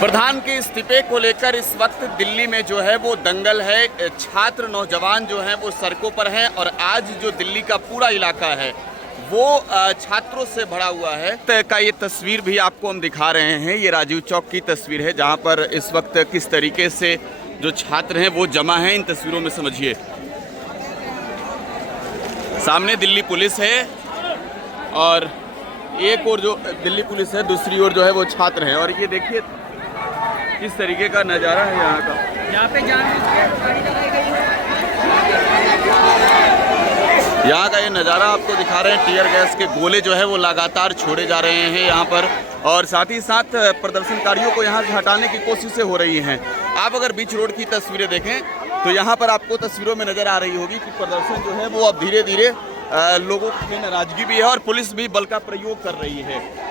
प्रधान के इस्तीफे को लेकर इस वक्त दिल्ली में जो है वो दंगल है। छात्र नौजवान जो हैं वो सड़कों पर हैं और आज जो दिल्ली का पूरा इलाका है वो छात्रों से भरा हुआ है। का ये तस्वीर भी आपको हम दिखा रहे हैं। ये राजीव चौक की तस्वीर है जहां पर इस वक्त किस तरीके से जो छात्र हैं वो जमा हैं। इन तस्वीरों में समझिए, सामने दिल्ली पुलिस है और एक और जो दिल्ली पुलिस है, दूसरी ओर जो है वो छात्र हैं। और ये देखिए किस तरीके का नज़ारा है यहाँ का। यहाँ पे गाड़ी लगाई गई है। यहाँ का ये नज़ारा आपको दिखा रहे हैं। टीयर गैस के गोले जो है वो लगातार छोड़े जा रहे हैं यहाँ पर, और साथ ही साथ प्रदर्शनकारियों को यहाँ से हटाने की कोशिशें हो रही हैं। आप अगर बीच रोड की तस्वीरें देखें तो यहाँ पर आपको तस्वीरों में नज़र आ रही होगी कि प्रदर्शन जो है वो अब धीरे धीरे लोगों की नाराजगी भी है और पुलिस भी बल का प्रयोग कर रही है।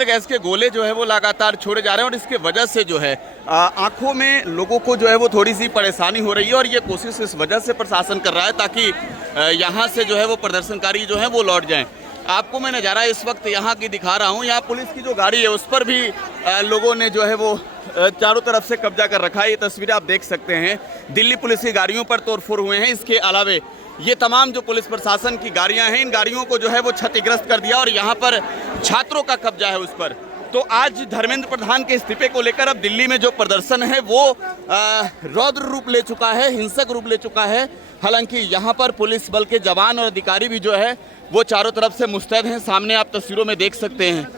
गैस के गोले जो है वो लगातार छोड़े जा रहे हैं और इसके वजह से जो है आंखों में लोगों को जो है वो थोड़ी सी परेशानी हो रही है। और ये कोशिश इस वजह से प्रशासन कर रहा है ताकि यहाँ से जो है वो प्रदर्शनकारी जो है वो लौट जाएं। आपको मैं नज़ारा इस वक्त यहाँ की दिखा रहा हूँ। यहाँ पुलिस की जो गाड़ी है उस पर भी लोगों ने जो है वो चारों तरफ से कब्जा कर रखा है। ये तस्वीरें आप देख सकते हैं। दिल्ली पुलिस की गाड़ियों पर तोड़फोड़ हुए हैं। इसके अलावे ये तमाम जो पुलिस प्रशासन की गाड़ियां हैं, इन गाड़ियों को जो है वो क्षतिग्रस्त कर दिया और यहाँ पर छात्रों का कब्जा है उस पर। तो आज धर्मेंद्र प्रधान के इस्तीफे को लेकर अब दिल्ली में जो प्रदर्शन है वो रौद्र रूप ले चुका है, हिंसक रूप ले चुका है। हालांकि यहाँ पर पुलिस बल के जवान और अधिकारी भी जो है वो चारों तरफ से मुस्तैद हैं। सामने आप तस्वीरों में देख सकते हैं।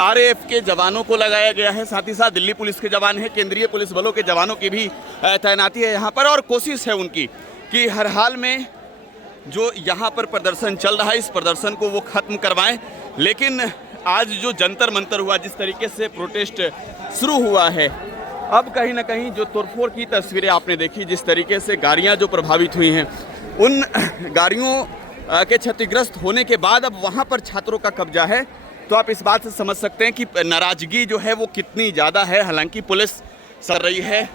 आरएएफ के जवानों को लगाया गया है, साथ ही साथ दिल्ली पुलिस के जवान हैं, केंद्रीय पुलिस बलों के जवानों की भी तैनाती है यहाँ पर। और कोशिश है उनकी कि हर हाल में जो यहाँ पर प्रदर्शन चल रहा है इस प्रदर्शन को वो ख़त्म करवाएं। लेकिन आज जो जंतर मंतर हुआ, जिस तरीके से प्रोटेस्ट शुरू हुआ है, अब कहीं ना कहीं जो तोड़फोड़ की तस्वीरें आपने देखी, जिस तरीके से गाड़ियाँ जो प्रभावित हुई हैं, उन गाड़ियों के क्षतिग्रस्त होने के बाद अब वहाँ पर छात्रों का कब्जा है। तो आप इस बात से समझ सकते हैं कि नाराजगी जो है वो कितनी ज़्यादा है। हालांकि पुलिस कर रही है,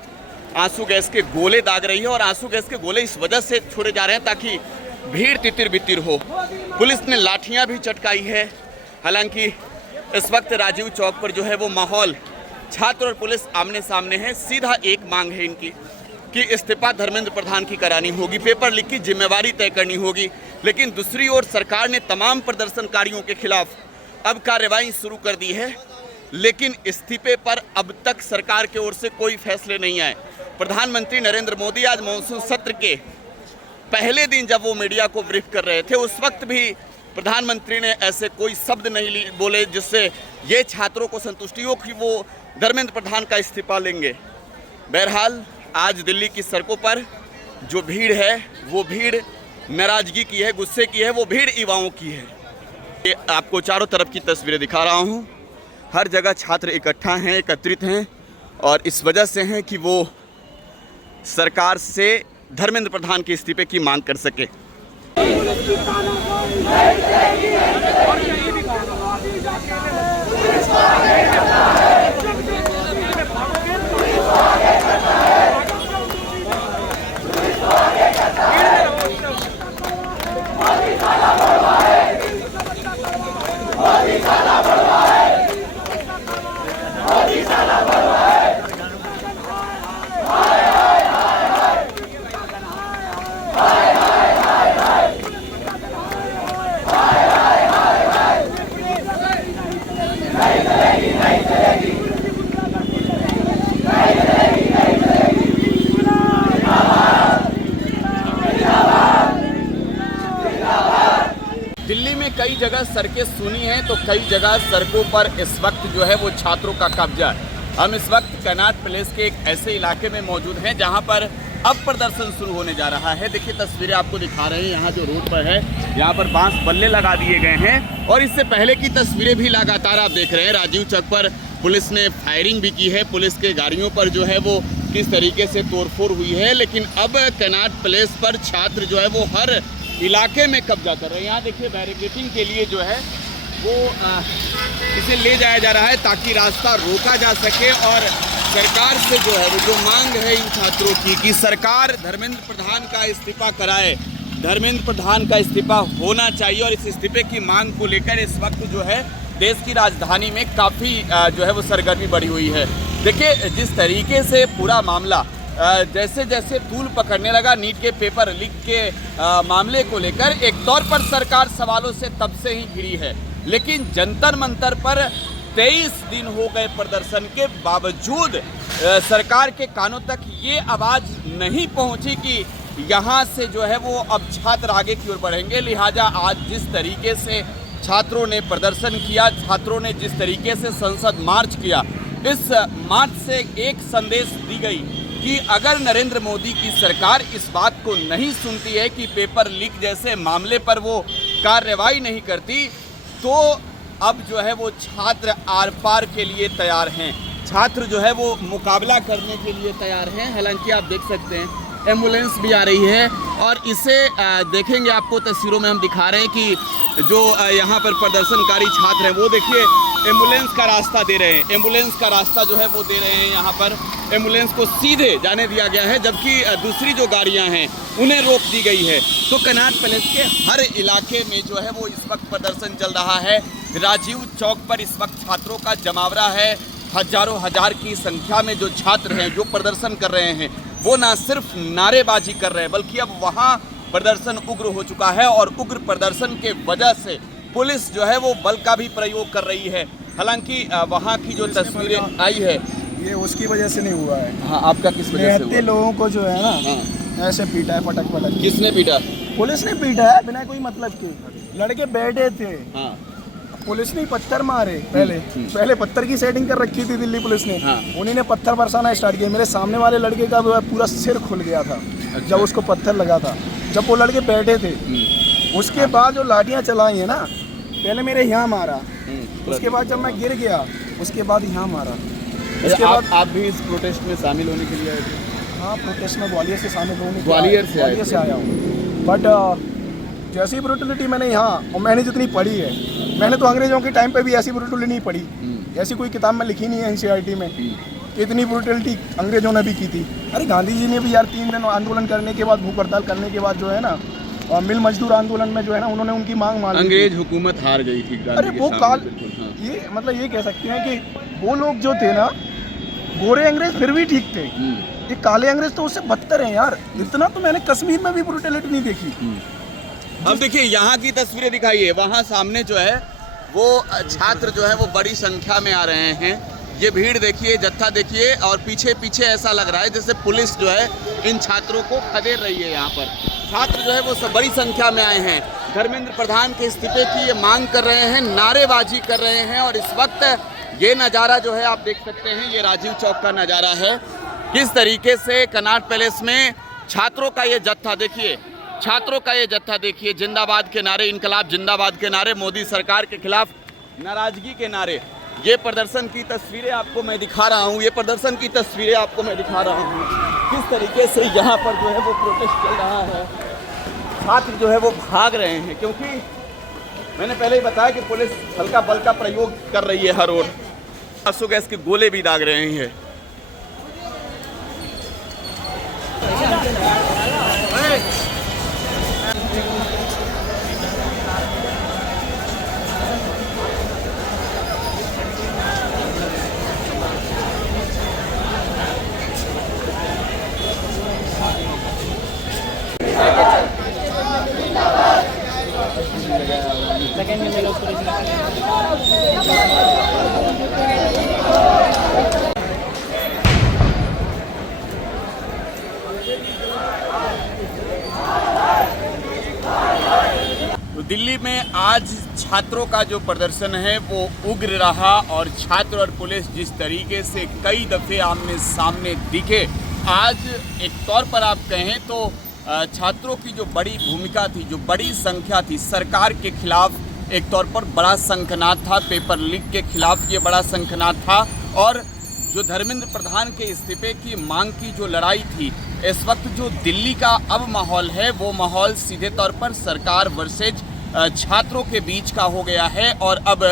आंसू गैस के गोले दाग रही है और आंसू गैस के गोले इस वजह से छोड़े जा रहे हैं ताकि भीड़ तितिर बितिर हो। पुलिस ने लाठियां भी चटकाई है। हालांकि इस वक्त राजीव चौक पर जो है वो माहौल, छात्र और पुलिस आमने सामने है। सीधा एक मांग है इनकी कि इस्तीफा धर्मेंद्र प्रधान की करानी होगी, पेपर लीक की जिम्मेवारी तय करनी होगी। लेकिन दूसरी ओर सरकार ने तमाम प्रदर्शनकारियों के खिलाफ अब कार्रवाई शुरू कर दी है, लेकिन इस्तीफे पर अब तक सरकार की ओर से कोई फैसले नहीं आए। प्रधानमंत्री नरेंद्र मोदी आज मॉनसून सत्र के पहले दिन जब वो मीडिया को ब्रीफ कर रहे थे, उस वक्त भी प्रधानमंत्री ने ऐसे कोई शब्द नहीं बोले जिससे ये छात्रों को संतुष्टि हो कि वो धर्मेंद्र प्रधान का इस्तीफा लेंगे। बहरहाल आज दिल्ली की सड़कों पर जो भीड़ है वो भीड़ नाराजगी की है, गुस्से की है, वो भीड़ युवाओं की है। आपको चारों तरफ की तस्वीरें दिखा रहा हूं। हर जगह छात्र इकट्ठा हैं, एकत्रित हैं और इस वजह से हैं कि वो सरकार से धर्मेंद्र प्रधान के इस्तीफे की मांग कर सके। दिल्ली में कई जगह सड़कें सूनी हैं तो कई जगह सड़कों पर इस वक्त जो है वो छात्रों का कब्जा है। हम इस वक्त कनॉट प्लेस के एक ऐसे इलाके में मौजूद हैं जहां पर अब प्रदर्शन शुरू होने जा रहा है। देखिए तस्वीरें आपको दिखा रहे हैं। यहाँ जो रोड पर है यहाँ पर बांस बल्ले लगा दिए गए हैं और इससे पहले की तस्वीरें भी लगातार आप देख रहे हैं। राजीव चौक पर पुलिस ने फायरिंग भी की है, पुलिस के गाड़ियों पर जो है वो किस तरीके से तोड़फोड़ हुई है। लेकिन अब कनॉट प्लेस पर छात्र जो है वो हर इलाके में कब्जा कर रहे हैं। यहाँ देखिए बैरिकेडिंग के लिए जो है वो इसे ले जाया जा रहा है ताकि रास्ता रोका जा सके और सरकार से जो है वो जो मांग है इन छात्रों की कि सरकार धर्मेंद्र प्रधान का इस्तीफा कराए, धर्मेंद्र प्रधान का इस्तीफा होना चाहिए। और इस इस्तीफे की मांग को लेकर इस वक्त जो है देश की राजधानी में काफ़ी जो है वो सरगर्मी बढ़ी हुई है। देखिए जिस तरीके से पूरा मामला जैसे जैसे तूल पकड़ने लगा नीट के पेपर लीक के मामले को लेकर, एक तौर पर सरकार सवालों से तब से ही घिरी है, लेकिन जंतर मंतर पर 23 दिन हो गए प्रदर्शन के बावजूद सरकार के कानों तक ये आवाज़ नहीं पहुंची कि यहाँ से जो है वो अब छात्र आगे की ओर बढ़ेंगे। लिहाजा आज जिस तरीके से छात्रों ने प्रदर्शन किया, छात्रों ने जिस तरीके से संसद मार्च किया, इस मार्च से एक संदेश दी गई कि अगर नरेंद्र मोदी की सरकार इस बात को नहीं सुनती है कि पेपर लीक जैसे मामले पर वो कार्रवाई नहीं करती, तो अब जो है वो छात्र आर पार के लिए तैयार हैं, छात्र जो है वो मुकाबला करने के लिए तैयार हैं। हालांकि आप देख सकते हैं एम्बुलेंस भी आ रही है और इसे देखेंगे, आपको तस्वीरों में हम दिखा रहे हैं कि जो यहाँ पर प्रदर्शनकारी छात्र हैं वो देखिए एम्बुलेंस का रास्ता दे रहे हैं, एम्बुलेंस का रास्ता जो है वो दे रहे हैं। यहाँ पर एम्बुलेंस को सीधे जाने दिया गया है, जबकि दूसरी जो गाड़ियाँ हैं उन्हें रोक दी गई है। तो कनॉट पैलेस के हर इलाके में जो है वो इस वक्त प्रदर्शन चल रहा है। राजीव चौक पर इस वक्त छात्रों का जमावड़ा है। हजारों हजार की संख्या में जो छात्र हैं जो प्रदर्शन कर रहे हैं वो ना सिर्फ नारेबाजी कर रहे हैं, बल्कि अब वहाँ प्रदर्शन उग्र हो चुका है और उग्र प्रदर्शन के वजह से पुलिस जो है वो बल का भी प्रयोग कर रही है। हालांकि वहाँ की जो तस्वीरें आई है ये उसकी वजह से नहीं हुआ है। हाँ, आपका किस वजह से हुआ? लोगों को जो है ना हाँ। ऐसे पीटा है, पटक पटक। किसने पीटा? पुलिस ने पीटा है बिना कोई मतलब के। लड़के बैठे थे, हाँ। पुलिस ने पत्थर मारे। पहले पत्थर की सेटिंग कर रखी थी दिल्ली पुलिस ने। हाँ। उन्हीं ने पत्थर बरसाना स्टार्ट किया। मेरे सामने वाले लड़के का पूरा सिर खुल गया था। अच्छा। जब उसको पत्थर लगा था, जब वो लड़के बैठे थे। उसके बाद जो लाठियाँ चलाई है ना, पहले मेरे यहाँ मारा, उसके बाद जब मैं गिर गया उसके बाद यहाँ मारा। उसके बाद आप भी इस प्रोटेस्ट में शामिल होने के लिए आए थे? हाँ, प्रोटेस्ट में ग्वालियर से शामिल होने ग्वालियर से आया हूँ। बट जैसी ब्रूटलिटी मैंने यहाँ और मैंने जितनी पढ़ी है, मैंने तो अंग्रेजों के टाइम पे भी ऐसी ब्रूटलिटी नहीं पढ़ी। ऐसी कोई किताब में लिखी नहीं है एनसीईआरटी में। इतनी ब्रूटलिटी अंग्रेजों ने भी की थी। अरे गांधी जी ने भी यार 3 दिन आंदोलन करने के बाद, भूख हड़ताल करने के बाद जो है ना, और मिल मजदूर आंदोलन में जो है ना उन्होंने उनकी मांग मान ली। अंग्रेज हुकूमत हार गई थी। अरे वो काल, ये मतलब ये कह सकते हैं कि वो लोग जो थे ना, गोरे अंग्रेज फिर भी ठीक थे, ये काले अंग्रेज तो उससे बदतर हैं यार। इतना तो मैंने कश्मीर में भी ब्रूटलिटी नहीं देखी। अब देखिए यहाँ की तस्वीरें दिखाइए, वहाँ सामने जो है वो छात्र जो है वो बड़ी संख्या में आ रहे हैं। ये भीड़ देखिए, जत्था देखिए, और पीछे पीछे ऐसा लग रहा है जैसे पुलिस जो है इन छात्रों को खदेड़ रही है। यहाँ पर छात्र जो है वो सब बड़ी संख्या में आए हैं, धर्मेंद्र प्रधान के इस्तीफे की ये मांग कर रहे हैं, नारेबाजी कर रहे हैं। और इस वक्त ये नज़ारा जो है आप देख सकते हैं, ये राजीव चौक का नज़ारा है। किस तरीके से कनॉट पैलेस में छात्रों का ये जत्था देखिए, छात्रों का ये जत्था देखिए, जिंदाबाद के नारे, इनकलाब जिंदाबाद के नारे, मोदी सरकार के खिलाफ नाराजगी के नारे। ये प्रदर्शन की तस्वीरें आपको मैं दिखा रहा हूँ, ये प्रदर्शन की तस्वीरें आपको मैं दिखा रहा हूँ किस तरीके से यहाँ पर जो है वो प्रोटेस्ट चल रहा है। छात्र जो है वो भाग रहे हैं, क्योंकि मैंने पहले ही बताया कि पुलिस हल्का बल का प्रयोग कर रही है हर ओर। आंसू गैस के गोले भी दाग रहे हैं। तो दिल्ली में आज छात्रों का जो प्रदर्शन है वो उग्र रहा और छात्र और पुलिस जिस तरीके से कई दफ़े आमने सामने दिखे, आज एक तौर पर आप कहें तो छात्रों की जो बड़ी भूमिका थी, जो बड़ी संख्या थी, सरकार के खिलाफ एक तौर पर बड़ा शंखनाद था, पेपर लीक के खिलाफ ये बड़ा शंखनाद था। और जो धर्मेंद्र प्रधान के इस्तीफे की मांग की जो लड़ाई थी, इस वक्त जो दिल्ली का अब माहौल है वो माहौल सीधे तौर पर सरकार वर्सेज छात्रों के बीच का हो गया है। और अब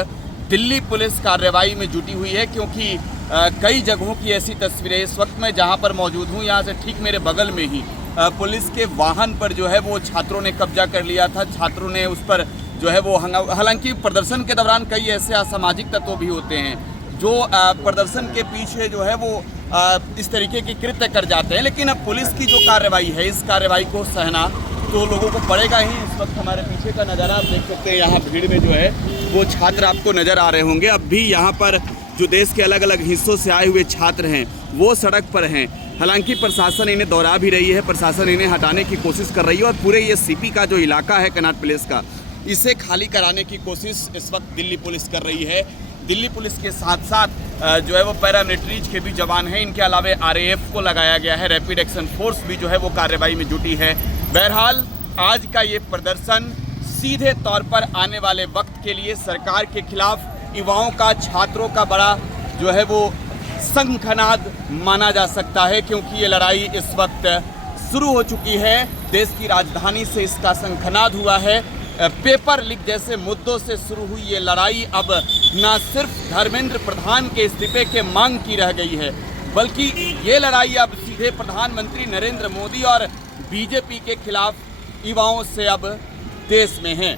दिल्ली पुलिस कार्रवाई में जुटी हुई है, क्योंकि कई जगहों की ऐसी तस्वीरें इस वक्त मैं जहां पर मौजूद हूं, यहां से ठीक मेरे बगल में ही पुलिस के वाहन पर जो है वो छात्रों ने कब्जा कर लिया था। छात्रों ने उस पर जो है वो हालांकि प्रदर्शन के दौरान कई ऐसे असामाजिक तत्व भी होते हैं जो प्रदर्शन के पीछे जो है वो इस तरीके के कृत्य कर जाते हैं, लेकिन अब पुलिस की जो कार्रवाई है, इस कार्रवाई को सहना तो लोगों को पड़ेगा ही। इस वक्त हमारे पीछे का नज़ारा आप देख सकते हैं, यहाँ भीड़ में जो है वो छात्र आपको नज़र आ रहे होंगे। अब भी यहाँ पर जो देश के अलग अलग हिस्सों से आए हुए छात्र हैं वो सड़क पर हैं। हालांकि प्रशासन इन्हें दौरा भी रही है, प्रशासन इन्हें हटाने की कोशिश कर रही है और पूरे ये सीपी का जो इलाका है कनॉट प्लेस का, इसे खाली कराने की कोशिश इस वक्त दिल्ली पुलिस कर रही है। दिल्ली पुलिस के साथ साथ जो है वो पैरामिलिट्रीज के भी जवान हैं, इनके अलावे RAF को लगाया गया है, रैपिड एक्शन फोर्स भी जो है वो कार्रवाई में जुटी है। बहरहाल आज का ये प्रदर्शन सीधे तौर पर आने वाले वक्त के लिए सरकार के खिलाफ युवाओं का, छात्रों का बड़ा जो है वो शंखनाद माना जा सकता है, क्योंकि ये लड़ाई इस वक्त शुरू हो चुकी है। देश की राजधानी से इसका शंखनाद हुआ है। पेपर लीक जैसे मुद्दों से शुरू हुई ये लड़ाई अब न सिर्फ धर्मेंद्र प्रधान के इस्तीफे के मांग की रह गई है, बल्कि ये लड़ाई अब सीधे प्रधानमंत्री नरेंद्र मोदी और BJP के खिलाफ युवाओं से अब देश में है।